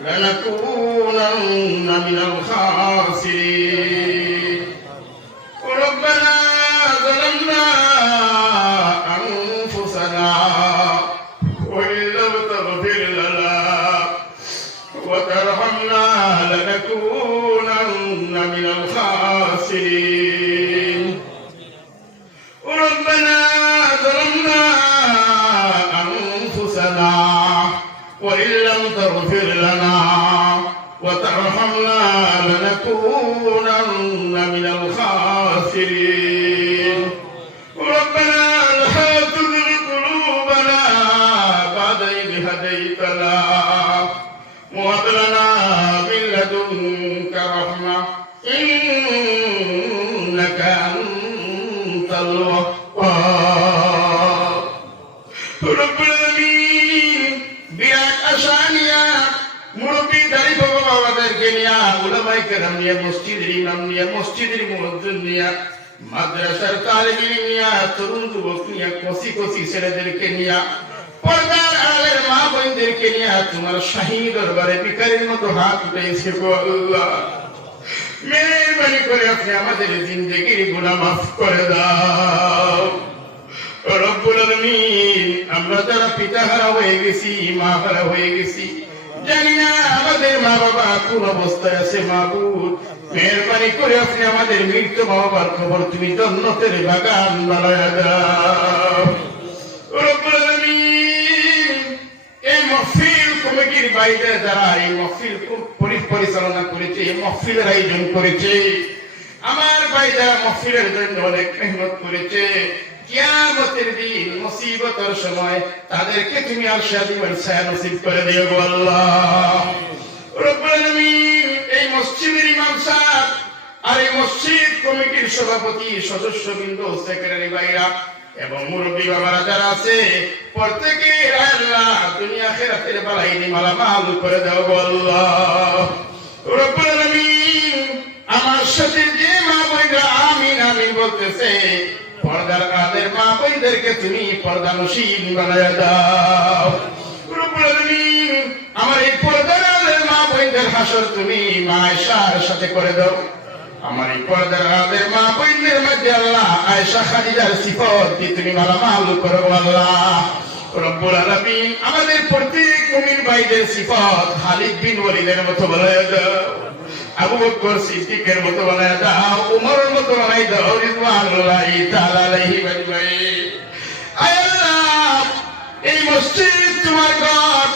لنكونن من الخاسرين ربنا ظلمنا أنفسنا وإن لم تغفر لنا وترحمنا لنكونن من الخاسرين ربنا ظلمنا أنفسنا وإن لم تغفر لنا وترحمنا لنكونن من الخاسرين ربنا لا تزغ قلوبنا بعد إذ هديتنا وهب لنا من لدنك رحمة إنك أنت الوهاب رب العالمين বিরাট আশানিয়া মুরব্বী দাঁড়িয়ে বাবাদেরকে নিয়ে উলামায়ে কেরাম নিয়ে মসজিদের ইমাম নিয়ে মসজিদের মুয়াজ্জিন নিয়ে মাদ্রাসার তালিম নিয়ে তরুণ যুবক নিয়ে কচি কচি ছেলেদেরকে নিয়ে পর্দার আড়ালের মা বোনদেরকে নিয়ে তোমার শাহী দরবারে ভিখারির মতো হাত উঠাইছে গো আল্লাহ মেহেরবানি করে আপনি আমাদের জিন্দেগির গুনাহ মাফ করে দাও রব্বুল আলামিন আমরা যারা পিতাহারা হয়ে গেছি মা হারা হয়ে গেছি জানি না আমাদের মা বাবা কোন অবস্থায় আছে মাবুদ মেহেরবানি করে আপনি আমাদের মৃত মা বাবার খবর তুমি জান্নাতের বাগান বানায়া দাও রব্বুল আলামিন এই মাহফিল কমিটির বাইরে যারা এই মাহফিল পরিচালনা করেছে এই মাহফিলের আয়োজন করেছে আমার ভাইরা মাহফিলের জন্য অনেক মেহনত করেছে কিয়ামতের দিন মুসিবতের সময় তাদেরকে তুমি আরশাদি ছায়া নসিব করে দিও গো আল্লাহ রব্বুল আলামিন এই মসজিদের ইমাম সাহেব আর এই মসজিদ কমিটির সভাপতি সদস্যবৃন্দ সেক্রেটারি ভাইরা এবং মুরব্বী বাবারা যারা আছে প্রত্যেকের আল্লাহ দুনিয়া আখিরাতের বালাই দি মালামাল করে দাও গো আল্লাহ রব্বুল আলামিন আমার সাথে যে মা বোনরা আমিন আমিন বলতেছে পর্দার আড়ালের মা বোনদেরকে তুমি পর্দানশীল বানায়া দাও রব্বুল আলামিন আমার এই পর্দার আড়ালের মা বোনদের হাসর তুমি মা আয়েশার সাথে করে দাও আমার এই পর্দার আড়ালের মা বোনদের মধ্যে আল্লাহ আয়েশা খাদিজার সিফত দিয়ে তুমি মালামাল করো আল্লাহ রব্বুল আলামিন আমাদের প্রত্যেক মুমিন ভাইদের সিফত খালিদ বিন ওয়ালিদের মতো বানায়া দাও আবু বকর সিদ্দিকের মতো বানায়া দাও উমরের মতো বানায়া দাও রিদওয়ানুল্লাহি তাআলা আলাইহি আজমাইন আয় আল্লাহ এই মসজিদ তোমার ঘর